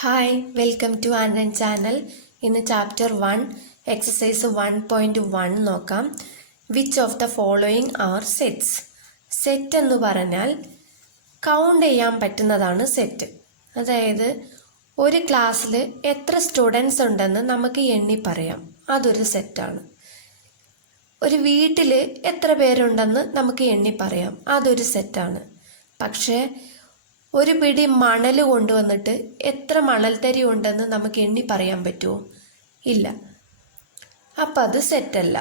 Hi, welcome to Anand channel. In chapter 1, exercise 1.1 നോക്കാം. Which of the following are sets? Set എന്ന് പറഞ്ഞാൽ count ചെയ്യാൻ പറ്റുന്നതാണ് set. അതായത് ഒരു ക്ലാസ്സിൽ എത്ര സ്റ്റുഡൻസ് ഉണ്ടെന്ന് നമുക്ക് എണ്ണി പറയാം. അതൊരു സെറ്റാണ്. ഒരു വീട്ടിൽ എത്ര പേരുണ്ടെന്ന് നമുക്ക് എണ്ണി പറയാം. അതൊരു സെറ്റാണ്. പക്ഷേ ഒരു പിടി മണൽ കൊണ്ടുവന്നിട്ട് എത്ര മണൽത്തരി ഉണ്ടെന്ന് നമുക്ക് എണ്ണി പറയാൻ പറ്റുമോ? ഇല്ല. അപ്പം അത് സെറ്റല്ല.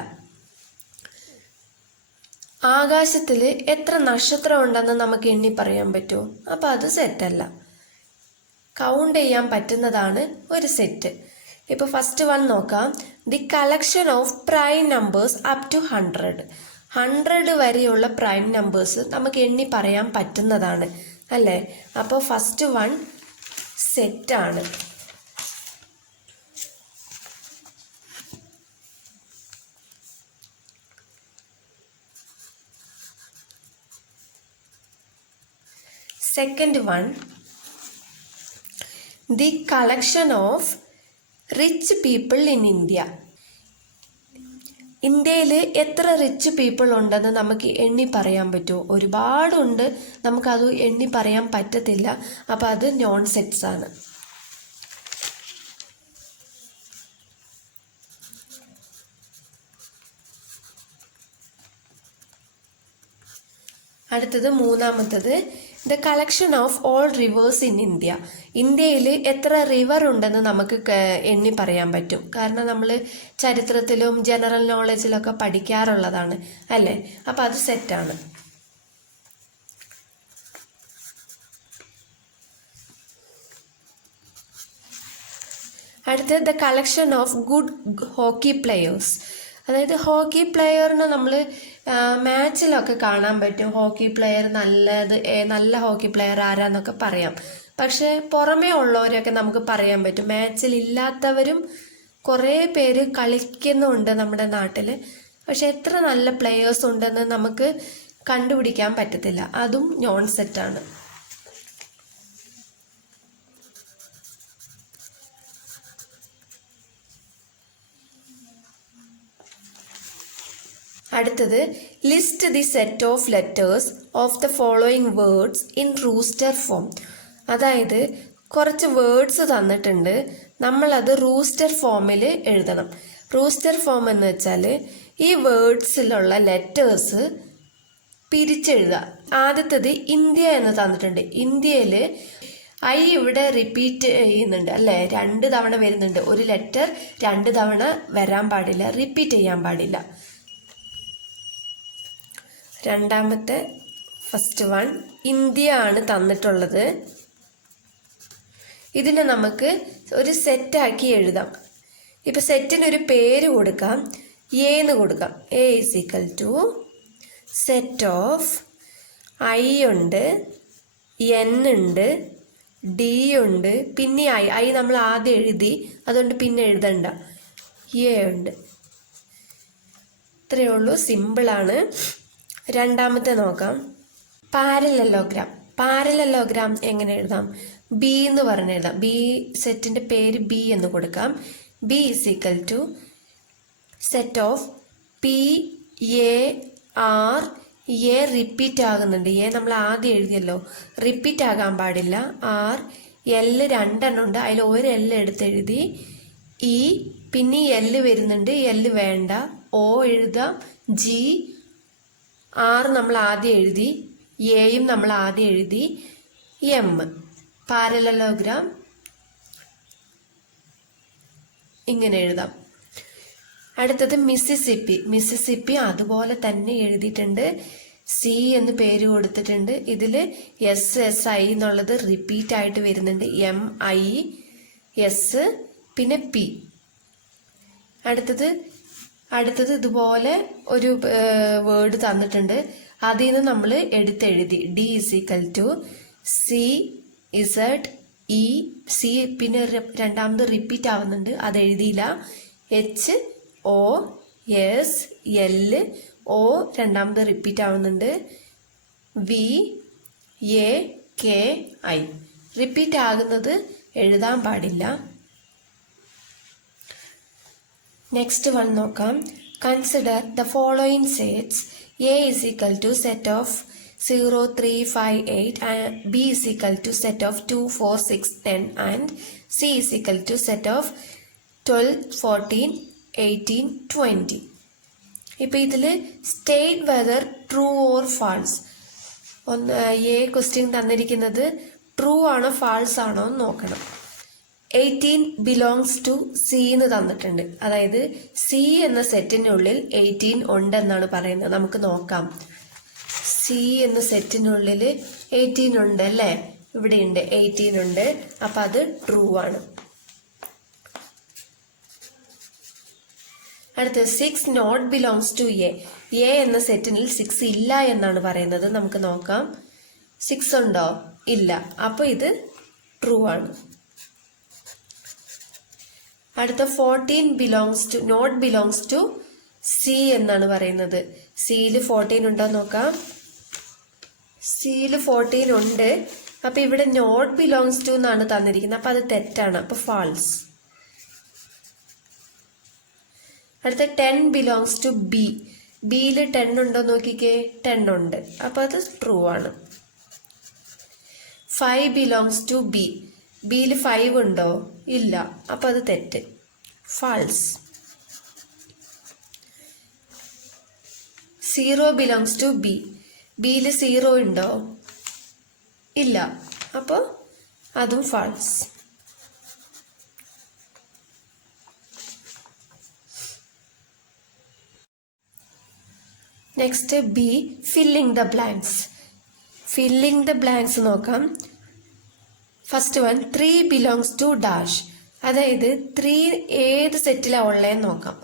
ആകാശത്തിൽ എത്ര നക്ഷത്രം ഉണ്ടെന്ന് നമുക്ക് എണ്ണി പറയാൻ പറ്റുമോ? അപ്പം അത് സെറ്റല്ല. കൗണ്ട് ചെയ്യാൻ പറ്റുന്നതാണ് ഒരു സെറ്റ്. ഇപ്പോൾ ഫസ്റ്റ് വൺ നോക്കാം. The collection of prime numbers up to 100 വരെയുള്ള പ്രൈം നമ്പേഴ്സ് നമുക്ക് എണ്ണി പറയാൻ പറ്റുന്നതാണ് അല്ലേ? അപ്പോൾ ഫസ്റ്റ് വൺ സെറ്റാണ്. Second one, the collection of rich people in India. ഇന്ത്യയിൽ എത്ര റിച്ച് പീപ്പിൾ ഉണ്ടെന്ന് നമുക്ക് എണ്ണി പറയാൻ പറ്റുമോ? ഒരുപാടുണ്ട്, നമുക്കത് എണ്ണി പറയാൻ പറ്റത്തില്ല. അപ്പോൾ അത് നോൺ സെറ്റ്സ് ആണ്. അടുത്തത് മൂന്നാമത്തത്, the collection of all reverse in India. ഇന്ത്യയിൽ എത്ര റിവർ ഉണ്ടെന്ന് നമുക്ക് എണ്ണി പറയാൻ പറ്റും. കാരണം നമ്മൾ ചരിത്രത്തിലും ജനറൽ നോളജിലൊക്കെ പഠിക്കാറുള്ളതാണ് അല്ലേ? അപ്പം അത് സെറ്റാണ്. അടുത്തത് the collection of good hockey players. അതായത് ഹോക്കി പ്ലെയറിന് നമ്മൾ മാച്ചിലൊക്കെ കാണാൻ പറ്റും. ഹോക്കി പ്ലെയർ നല്ല ഹോക്കി പ്ലെയർ ആരാന്നൊക്കെ പറയാം. പക്ഷെ പുറമേ ഉള്ളവരെയൊക്കെ നമുക്ക് പറയാൻ പറ്റും. മാച്ചിൽ ഇല്ലാത്തവരും കുറേ പേര് കളിക്കുന്നുണ്ട് നമ്മുടെ നാട്ടിൽ. പക്ഷെ എത്ര നല്ല പ്ലെയേഴ്സ് ഉണ്ടെന്ന് നമുക്ക് കണ്ടുപിടിക്കാൻ പറ്റത്തില്ല. അതും നോൺ സെറ്റാണ്. അടുത്തത്, list the set of letters of the following words in roster form. അതായത് കുറച്ച് വേർഡ്സ് തന്നിട്ടുണ്ട്, നമ്മളത് റൂസ്റ്റർ ഫോമിൽ എഴുതണം. റൂസ്റ്റർ ഫോം എന്ന് വെച്ചാൽ ഈ വേർഡ്സിലുള്ള ലെറ്റേഴ്സ് പിരിച്ചെഴുതുക. ആദ്യത്തത് ഇന്ത്യ എന്ന് തന്നിട്ടുണ്ട്. ഇന്ത്യയിൽ ഐ ഇവിടെ റിപ്പീറ്റ് ചെയ്യുന്നുണ്ട് അല്ലേ? 2 തവണ വരുന്നുണ്ട്. ഒരു ലെറ്റർ 2 തവണ വരാൻ പാടില്ല, റിപ്പീറ്റ് ചെയ്യാൻ പാടില്ല. രണ്ടാമത്തെ ഫസ്റ്റ് വൺ ഇന്ത്യ ആണ് തന്നിട്ടുള്ളത്. ഇതിനെ നമുക്ക് ഒരു സെറ്റാക്കി എഴുതാം. ഇപ്പം സെറ്റിനൊരു പേര് കൊടുക്കാം, എ എന്ന് കൊടുക്കാം. A is equal to set of I ഉണ്ട്, എൻ ഉണ്ട്, ഡി ഉണ്ട്, പിന്നെ ഐ നമ്മൾ ആദ്യം എഴുതി, അതുകൊണ്ട് പിന്നെ എഴുതണ്ട. എ ഉണ്ട്. ഇത്രയേ ഉള്ളൂ, സിമ്പിളാണ്. രണ്ടാമത്തെ നോക്കാം, പാരലലോഗ്രാം. പാരലലോഗ്രാം എങ്ങനെ എഴുതാം? ബി എന്ന് പറഞ്ഞ് എഴുതാം. ബി സെറ്റിൻ്റെ പേര് ബി എന്ന് കൊടുക്കാം. B is equal to set of P A R. A repeat ആകുന്നുണ്ട്. എ നമ്മൾ ആദ്യം എഴുതിയല്ലോ, റിപ്പീറ്റ് ആകാൻ പാടില്ല. ആർ, എൽ 2 ഉണ്ട്, അതിൽ ഒരു എൽ എടുത്തെഴുതി. ഇ, പിന്നെ എൽ വരുന്നുണ്ട്, എൽ വേണ്ട. ഒ എഴുതാം. ജി, ആർ നമ്മൾ ആദ്യം എഴുതി, എയും നമ്മൾ ആദ്യം എഴുതി. എം. പാരലലോഗ്രാം ഇങ്ങനെ എഴുതാം. അടുത്തത് മിസിസിപ്പി. മിസിസിപ്പി അതുപോലെ തന്നെ എഴുതിയിട്ടുണ്ട്. സി എന്ന് പേര് കൊടുത്തിട്ടുണ്ട്. ഇതിൽ SSI എന്നുള്ളത് റിപ്പീറ്റ് ആയിട്ട് വരുന്നുണ്ട്. MIS പിന്നെ പി. അടുത്തത് ഇതുപോലെ ഒരു വേർഡ് തന്നിട്ടുണ്ട്. അതിൽ നിന്ന് നമ്മൾ എടുത്തെഴുതി. D is equal to CZE. C പിന്നെ രണ്ടാമത് റിപ്പീറ്റ് ആവുന്നുണ്ട്, അത് എഴുതിയില്ല. HOSL. O രണ്ടാമത് റിപ്പീറ്റ് ആവുന്നുണ്ട്. VAKI. റിപ്പീറ്റ് ആകുന്നത് എഴുതാൻ പാടില്ല. നെക്സ്റ്റ് വൺ നോക്കാം. Consider the following sets. A is equal to set of 0, 3, 5, 8 and B is equal to set of 2, 4, 6, 10 and C is equal to set of 12, 14, 18, 20. ഇപ്പോൾ ഇതിൽ state whether true or false. Question തന്നിരിക്കുന്നത് true ആണോ false ആണോ എന്ന് നോക്കണം. 18 belongs to C എന്ന് തന്നിട്ടുണ്ട്. അതായത് സി എന്ന സെറ്റിനുള്ളിൽ 18 ഉണ്ടെന്നാണ് പറയുന്നത്. നമുക്ക് നോക്കാം. സി എന്ന സെറ്റിനുള്ളിൽ 18 ഉണ്ട് അല്ലേ? ഇവിടെ ഉണ്ട്, 18 ഉണ്ട്. അപ്പം അത് ട്രൂ ആണ്. അടുത്ത് 6 not belongs to A. A എന്ന സെറ്റിനിൽ 6 ഇല്ല എന്നാണ് പറയുന്നത്. നമുക്ക് നോക്കാം. 6 ഉണ്ടോ? ഇല്ല. അപ്പോൾ ഇത് ട്രൂ ആണ്. അടുത്ത 14 belongs to not belongs to C എന്നാണ് പറയുന്നത്. സിയിൽ 14 ഉണ്ടോ നോക്കാം. സിയിൽ 14 ഉണ്ട്. അപ്പൊ ഇവിടെ നോട്ട് ബിലോങ്സ് ടു എന്നാണ് തന്നിരിക്കുന്നത്. അപ്പൊ അത് തെറ്റാണ്. അപ്പൊ ഫാൾസ്. അടുത്ത 10 ബിലോങ്സ് ടു ബി. ബിയിൽ 10 ഉണ്ടോ നോക്കിക്കേ. 10 ഉണ്ട്. അപ്പൊ അത് ട്രൂ ആണ്. 5 ബിലോങ്സ് ടു ബി. ബിയിൽ 5 ഉണ്ടോ? ഇല്ല. അപ്പൊ അത് തെറ്റ്. ഫാൾസ്. 0 belongs to B. ബിയിൽ 0 ഉണ്ടോ? ഇല്ല. അപ്പോൾ അതും false. Next B, filling the blanks. Filling the blanks നോക്കാം. First one 3 belongs to dash. അതായത് 3 ഏത് സെറ്റിലാണ് ഉള്ളതെന്ന് നോക്കാം.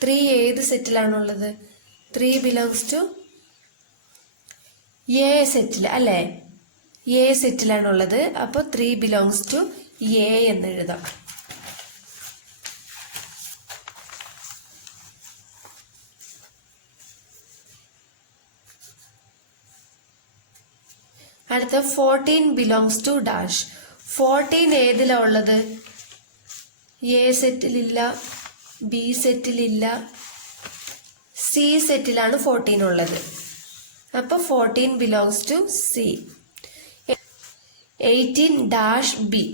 3 ഏത് സെറ്റിലാണുള്ളത്? 3 ബിലോങ്സ് ടു എ സെറ്റിൽ അല്ലേ? എ സെറ്റിലാണുള്ളത്. അപ്പോൾ 3 ബിലോങ്സ് ടു എ എന്ന് എഴുതാം. അടുത്ത 14 ബിലോങ്സ് ടു ഡാഷ്. 14 ഏതിലാ ഉള്ളത്? എ സെറ്റിലില്ല, ബി സെറ്റിലില്ല, സി സെറ്റിലാണ് 14 ഉള്ളത്. അപ്പൊ 14 belongs to C. 18 dash B.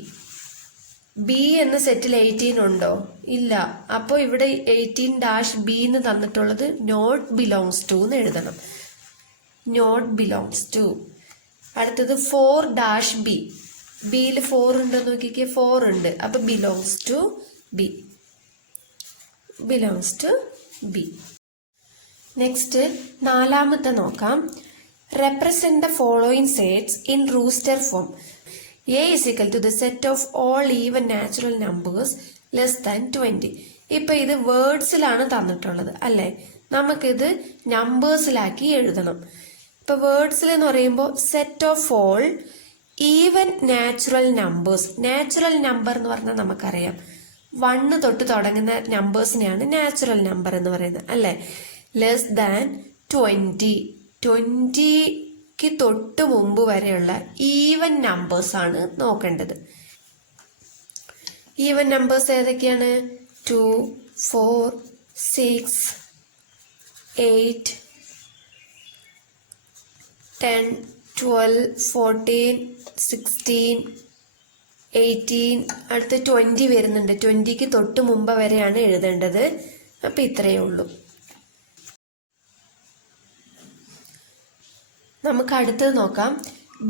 B എന്ന സെറ്റിൽ 18 ഉണ്ടോ? ഇല്ല. അപ്പോൾ ഇവിടെ 18 ഡാഷ് ബി എന്ന് തന്നിട്ടുള്ളത് നോട്ട് ബിലോങ്സ് ടു എന്ന് എഴുതണം. Not belongs to. അടുത്തത് 4 ഡാഷ് ബി. ബിയിൽ 4 ഉണ്ടോ നോക്കിക്കേ. 4 ഉണ്ട്. അപ്പൊ belongs to B. Belongs to B. Next നാലാമത്തെ നോക്കാം. Represent the following sets in roster form. A is equal to the set of all even natural numbers less than 20. ഇപ്പൊ ഇത് വേർഡ്സിലാണ് തന്നിട്ടുള്ളത് അല്ലേ? നമുക്കിത് നമ്പേഴ്സിലാക്കി എഴുതണം. ഇപ്പൊ വേർഡ്സിൽ എന്ന് പറയുമ്പോൾ set of all even natural numbers. Natural number എന്ന് പറഞ്ഞാൽ നമുക്കറിയാം 1 തൊട്ട് തുടങ്ങുന്ന നമ്പേഴ്സിനെയാണ് നാച്ചുറൽ നമ്പർ എന്ന് പറയുന്നത് അല്ലേ? Less than 20. 20ക്ക് തൊട്ട് മുമ്പ് വരെയുള്ള ഈവൻ നമ്പേഴ്സ് ആണ് നോക്കേണ്ടത്. ഈവൻ നമ്പേഴ്സ് ഏതൊക്കെയാണ്? 2, 4, 6, 8, 10, 12, 14, 16, 18. അടുത്ത് 20 വരുന്നുണ്ട്. 20ക്ക് തൊട്ട് മുമ്പ് വരെയാണ് എഴുതേണ്ടത്. അപ്പൊ ഇത്രയേ ഉള്ളൂ. നമുക്ക് അടുത്തത് നോക്കാം.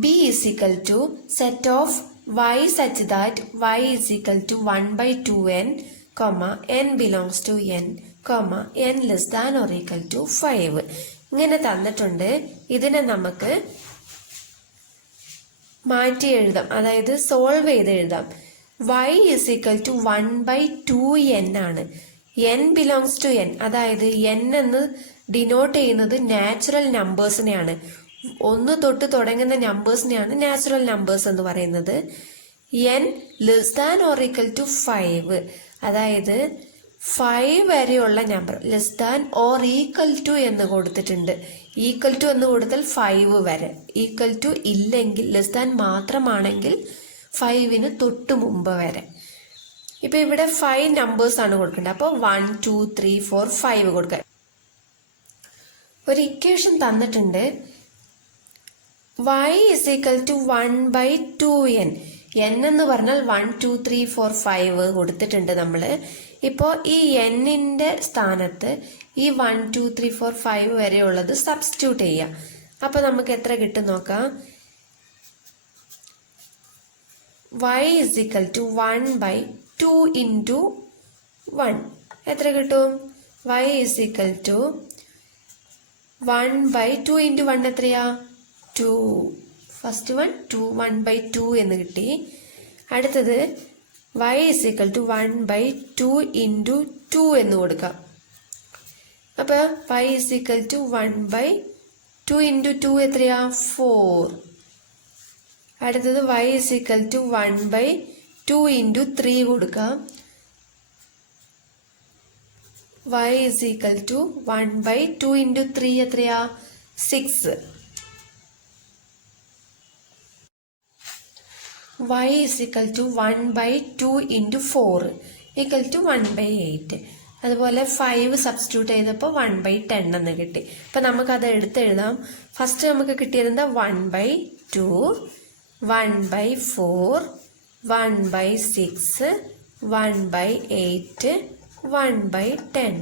B is equal to set of y such that y is equal to 1/2n, n belongs to n, n less than or equal to 5. ഇങ്ങനെ തന്നിട്ടുണ്ട്. ഇതിനെ നമുക്ക് മാറ്റി എഴുതാം. അതായത് സോൾവ് ചെയ്ത് എഴുതാം. y is equal to 1/2n ആണ്. n belongs to n. അതായത് n എന്ന് ഡിനോട്ട് ചെയ്യുന്നത് നാച്ചുറൽ നമ്പേഴ്സിനെയാണ്. 1 തൊട്ട് തുടങ്ങുന്ന നമ്പേഴ്സിനെയാണ് നാച്ചുറൽ നമ്പേഴ്സ് എന്ന് പറയുന്നത്. n less than or equal to 5. അതായത് 5 വരെയുള്ള number less than or equal to എന്ന് കൊടുത്തിട്ടുണ്ട്. ഈക്വൽ ടു എന്ന് കൊടുത്താൽ 5 വരെ. ഈക്വൽ ടു ഇല്ലെങ്കിൽ ലെസ് ദാൻ മാത്രമാണെങ്കിൽ 5ന് തൊട്ട് മുമ്പ് വരെ. ഇപ്പം ഇവിടെ 5 നമ്പേഴ്സാണ് കൊടുക്കേണ്ടത്. അപ്പോൾ 1 2 3 4 5 കൊടുക്കുക. ഒരു ഇക്വേഷൻ തന്നിട്ടുണ്ട്. y = 1/2n. n എന്ന് പറഞ്ഞാൽ 1 2 3 4 5 കൊടുത്തിട്ടുണ്ട് നമ്മൾ. ഇപ്പോൾ ഈ എന്നിൻ്റെ സ്ഥാനത്ത് ഈ 1 2 3 4 5 വരെയുള്ളത് സബ്സ്റ്റിറ്റ്യൂട്ട് ചെയ്യാം. അപ്പോൾ നമുക്ക് എത്ര കിട്ടും നോക്കാം. y = 1/2 × 1 എത്ര കിട്ടും? y = 1/2 × 1 എത്രയാ? 2. ഫസ്റ്റ് 2 1/2 എന്ന് കിട്ടി. അടുത്തത് y = 1/2 × 2 എന്ന് കൊടുക്കാം. അപ്പോൾ y = 1/2 × 2 എത്രയാ? 4. അടുത്തത് y = 1/2 × 3 കൊടുക്കാം. y = 1/2 × 3 എത്രയാ? 6. y = 1/2 × 4 = 1/8. അതുപോലെ 5 സബ്സ്റ്റിറ്റ്യൂട്ട് ചെയ്തപ്പോൾ 1/10 എന്ന് കിട്ടി. അപ്പം നമുക്കത് എടുത്തെഴുതാം. ഫസ്റ്റ് നമുക്ക് കിട്ടിയത് എന്താ? 1/2, 1/4, 1/6, 1/8, 1/10.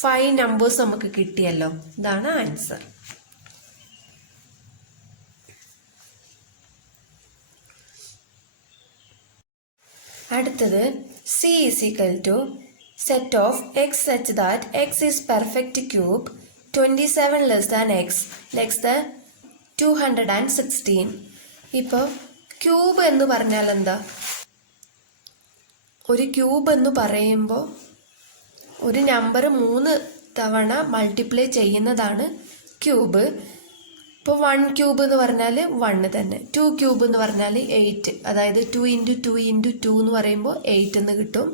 5 നമ്പേഴ്സ് നമുക്ക് കിട്ടിയല്ലോ. ഇതാണ് ആൻസർ. അടുത്തത് C = set of x such that x is perfect cube 27 less than x less than 216. ഇപ്പോൾ ക്യൂബ് എന്ന് പറഞ്ഞാൽ എന്താ? ഒരു ക്യൂബ് എന്ന് പറയുമ്പോൾ ഒരു നമ്പർ 3 തവണ മൾട്ടിപ്ലൈ ചെയ്യുന്നതാണ് ക്യൂബ്. ഇപ്പോൾ 1 ക്യൂബ് എന്ന് പറഞ്ഞാൽ 1 തന്നെ. 2 ക്യൂബ് എന്ന് പറഞ്ഞാൽ 8. അതായത് 2 × 2 × 2 എന്ന് പറയുമ്പോൾ 8 എന്ന് കിട്ടും.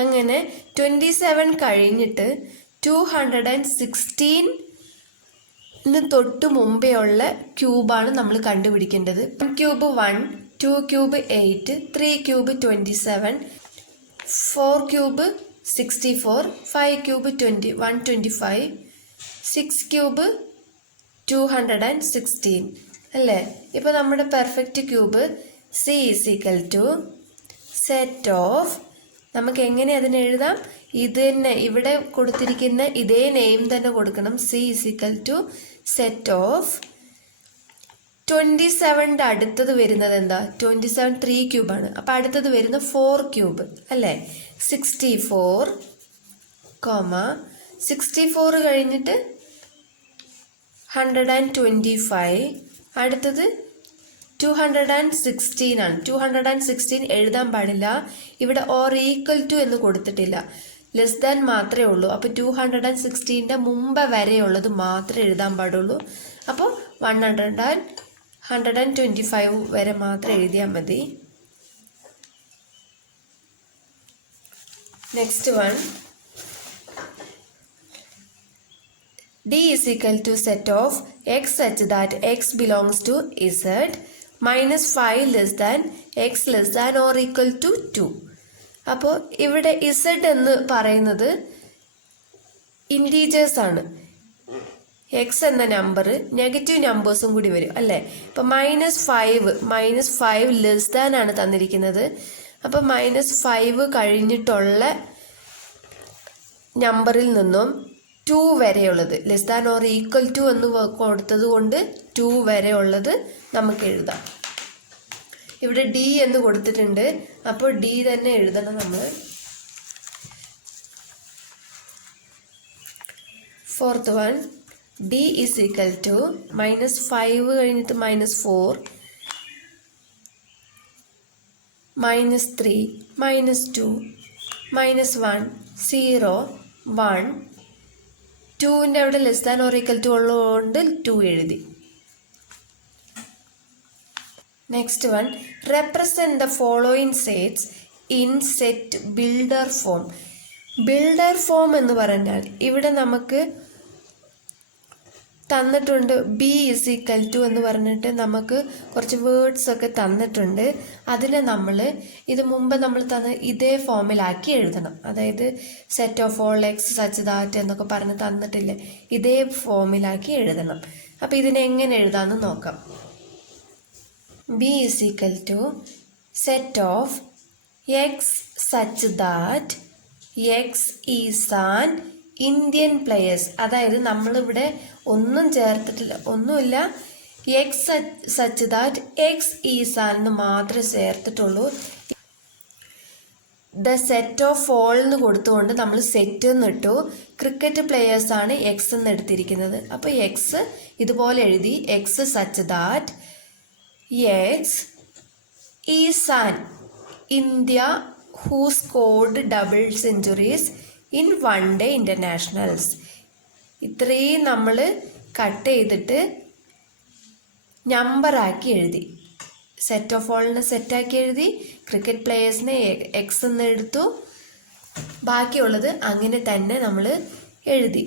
അങ്ങനെ 27 കഴിഞ്ഞിട്ട് 216 തൊട്ട് മുമ്പേ ഉള്ള ക്യൂബാണ് നമ്മൾ കണ്ടുപിടിക്കേണ്ടത്. 1 cube 1, 2 cube 8, 3 cube 27, 4 cube 64, 5 cube 125, 6 cube 216 അല്ലേ? ഇപ്പോൾ നമ്മുടെ perfect cube C = set of, നമുക്ക് എങ്ങനെ അതിനെ എഴുതാം? ഇത് തന്നെ ഇവിടെ കൊടുത്തിരിക്കുന്ന ഇതേ നെയിം തന്നെ കൊടുക്കണം. C = സെറ്റ് ഓഫ് 27ന്റെ അടുത്തത് വരുന്നത് എന്താ? 27 3 ക്യൂബാണ്. അപ്പം അടുത്തത് വരുന്ന 4 ക്യൂബ് അല്ലേ? 64, 64 കഴിഞ്ഞിട്ട് 125, അടുത്തത് 216 ആണ്. 216 എഴുതാൻ പാടില്ല. ഇവിടെ ഓർ ഈക്വൽ ടു എന്ന് കൊടുത്തിട്ടില്ല, ലെസ് ദാൻ മാത്രമേ ഉള്ളൂ. അപ്പോൾ 216ന്റെ മുമ്പ് വരെയുള്ളത് മാത്രമേ എഴുതാൻ പാടുള്ളൂ. അപ്പോൾ 125 വരെ മാത്രം എഴുതിയാൽ മതി. Next one, D = set of x such that x belongs to z minus 5 less than x less than or equal to 2. അപ്പോൾ ഇവിടെ z എന്ന് പറയുന്നത് ഇൻറ്റീജേഴ്സ് ആണ്. എക്സ് എന്ന നമ്പർ നെഗറ്റീവ് നമ്പേഴ്സും കൂടി വരും അല്ലേ? ഇപ്പം -5 ലെസ് ദാൻ ആണ് തന്നിരിക്കുന്നത്. അപ്പം -5 കഴിഞ്ഞിട്ടുള്ള നമ്പറിൽ നിന്നും 2 വരെയുള്ളത്, less than or equal to എന്ന് കൊടുത്തത് കൊണ്ട് 2 വരെയുള്ളത് നമുക്ക് എഴുതാം. ഇവിടെ D എന്ന് കൊടുത്തിട്ടുണ്ട്. അപ്പോൾ D തന്നെ എഴുതണം നമ്മൾ. ഫോർത്ത് വൺ, D = -5 കഴിഞ്ഞിട്ട് -4, -3, -2, -1, 0, 1. 2ൻ്റെ അവിടെ less than or equal to ഉള്ളതുകൊണ്ട് 2 എഴുതി. Next one, represent the following sets in set builder form. Builder form എന്ന് പറഞ്ഞാൽ ഇവിടെ നമുക്ക് തന്നിട്ടുണ്ട് ബി ഇസ് ഈക്വൽ ടു എന്ന് പറഞ്ഞിട്ട് നമുക്ക് കുറച്ച് വേർഡ്സ് ഒക്കെ തന്നിട്ടുണ്ട്. അതിനെ നമ്മൾ ഇത് മുമ്പ് നമ്മൾ ഇതേ ഫോമിലാക്കി എഴുതണം. അതായത് set of all X such that എന്നൊക്കെ പറഞ്ഞ് തന്നിട്ടില്ലേ, ഇതേ ഫോമിലാക്കി എഴുതണം. അപ്പം ഇതിനെ എങ്ങനെ എഴുതാമെന്ന് നോക്കാം. B is equal to set of X such that X is an Indian players. അതായത് നമ്മളിവിടെ ഒന്നും ചേർത്തിട്ടില്ല, ഒന്നുമില്ല. X such that X is an എന്ന് മാത്രമേ ചേർത്തിട്ടുള്ളൂ. ദ സെറ്റ് ഓഫ് ഓൾ എന്ന് കൊടുത്തുകൊണ്ട് നമ്മൾ സെറ്റ് എന്നിട്ടു. ക്രിക്കറ്റ് പ്ലെയേഴ്സ് ആണ് എക്സ് എന്ന് എടുത്തിരിക്കുന്നത്. അപ്പോൾ എക്സ് ഇതുപോലെ എഴുതി, x such that X is an India who scored double centuries in one day internationals. ഇത്രയും നമ്മൾ കട്ട് ചെയ്തിട്ട് നമ്പറാക്കി എഴുതി. സെറ്റ് ഓഫ് ഓളിനെ സെറ്റാക്കി എഴുതി, ക്രിക്കറ്റ് പ്ലെയേഴ്സിനെ എക്സ് എന്ന് എടുത്തു, ബാക്കിയുള്ളത് അങ്ങനെ തന്നെ നമ്മൾ എഴുതി.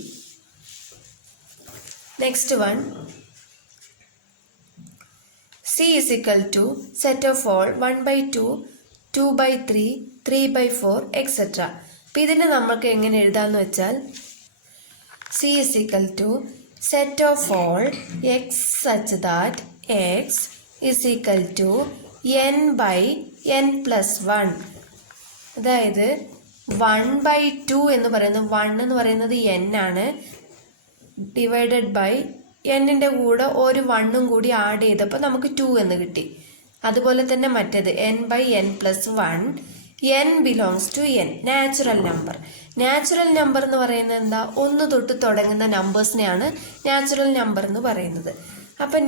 Next one, C is equal to set of all 1/2, 2/3, 3/4 etcetera. അപ്പം ഇതിനെ നമുക്ക് എങ്ങനെ എഴുതാമെന്ന് വെച്ചാൽ C is equal to set of all X such that X is equal to n/n+1. അതായത് 1/2 എന്ന് പറയുന്നത് 1 എന്ന് പറയുന്നത് n ആണ്, ഡിവൈഡഡ് ബൈ എന്നിൻ്റെ കൂടെ ഒരു 1ഉം കൂടി ആഡ് ചെയ്തപ്പോൾ നമുക്ക് 2 എന്ന് കിട്ടി. അതുപോലെ തന്നെ മറ്റേത് n/n+1, n belongs to n, natural number. Natural number എന്ന് പറയുന്നത് എന്താ? 1 തൊട്ട് തുടങ്ങുന്ന നമ്പേഴ്സിനെയാണ് നാച്ചുറൽ നമ്പർ എന്ന് പറയുന്നത്. അപ്പം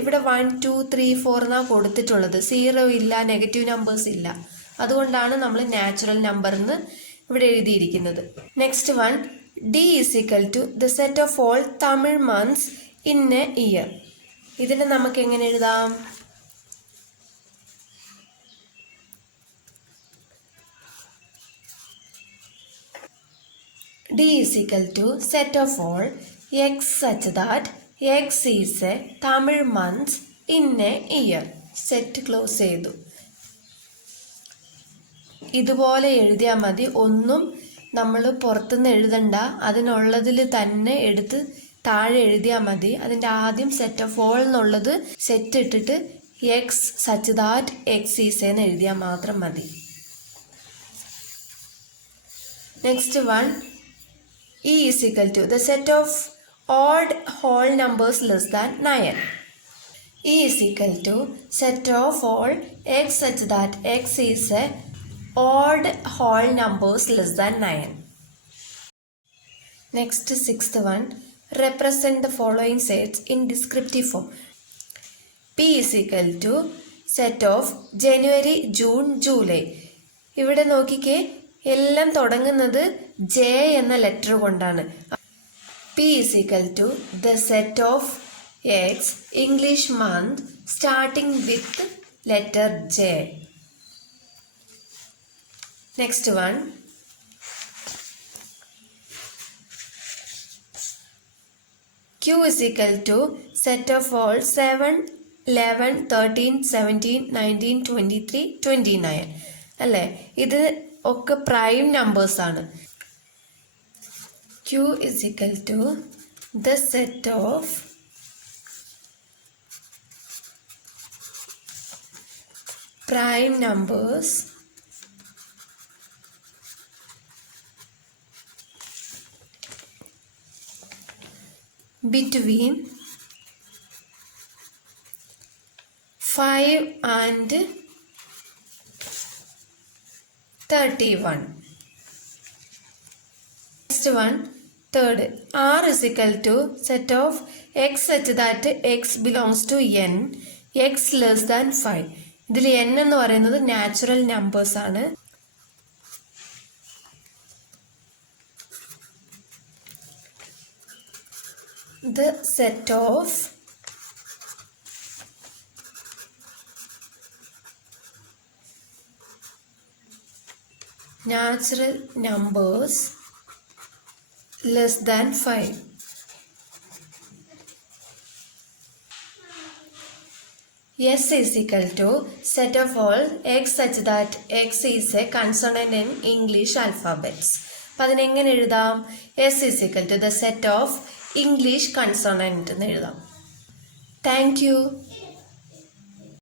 ഇവിടെ 1, 2, 3, 4 എന്നാണ് കൊടുത്തിട്ടുള്ളത്. 0 ഇല്ല, നെഗറ്റീവ് നമ്പേഴ്സ് ഇല്ല. അതുകൊണ്ടാണ് നമ്മൾ നാച്ചുറൽ നമ്പർ എന്ന് ഇവിടെ എഴുതിയിരിക്കുന്നത്. Next one, D is equal to the set of all Tamil months in a year. ഇതിനെ നമുക്ക് എങ്ങനെ എഴുതാം? D is equal to set of all x such that x is a Tamil month in a year. Set close ചെയ്തു. ഇതുപോലെ എഴുതിയാൽ മതി. ഒന്നും നമ്മൾ പുറത്തുനിന്ന് എഴുതണ്ട, അതിനുള്ളതിൽ തന്നെ എടുത്ത് താഴെ എഴുതിയാൽ മതി. അതിൻ്റെ ആദ്യം സെറ്റ് ഓഫ് ഓൾ എന്നുള്ളത് സെറ്റ് ഇട്ടിട്ട് X such that X is എന്ന് എഴുതിയാൽ മാത്രം മതി. Next one, E is equal to the set of odd whole numbers less than 9. E is equal to set of all x such that x is a odd whole numbers less than 9. Next, sixth one, represent the following sets in descriptive form. P is equal to set of January, June, July. ഇവിടെ നോക്കിക്കേ, എല്ലാം തുടങ്ങുന്നത് J എന്ന letter കൊണ്ടാണ്. P is equal to the set of X English month starting with letter J. Next one, Q is equal to set of all 7, 11, 13, 17, 19, 23, 29 അല്ലേ? ഇത് ഒക്കെ prime numbers ആണ്. Q is equal to the set of prime numbers between 5 and 31. Next one, third, R is equal to set of x such that x belongs to n, x less than 5. ഇതിൽ n എന്ന് പറയുന്നത് natural numbers ആണ്. The set of natural numbers less than 5. S is equal to set of all x such that x is a consonant in English alphabets. അപ്പം അതിനെങ്ങനെ എഴുതാം? S is equal to the set of English consonant എന്ന് എഴുതാം. Thank you.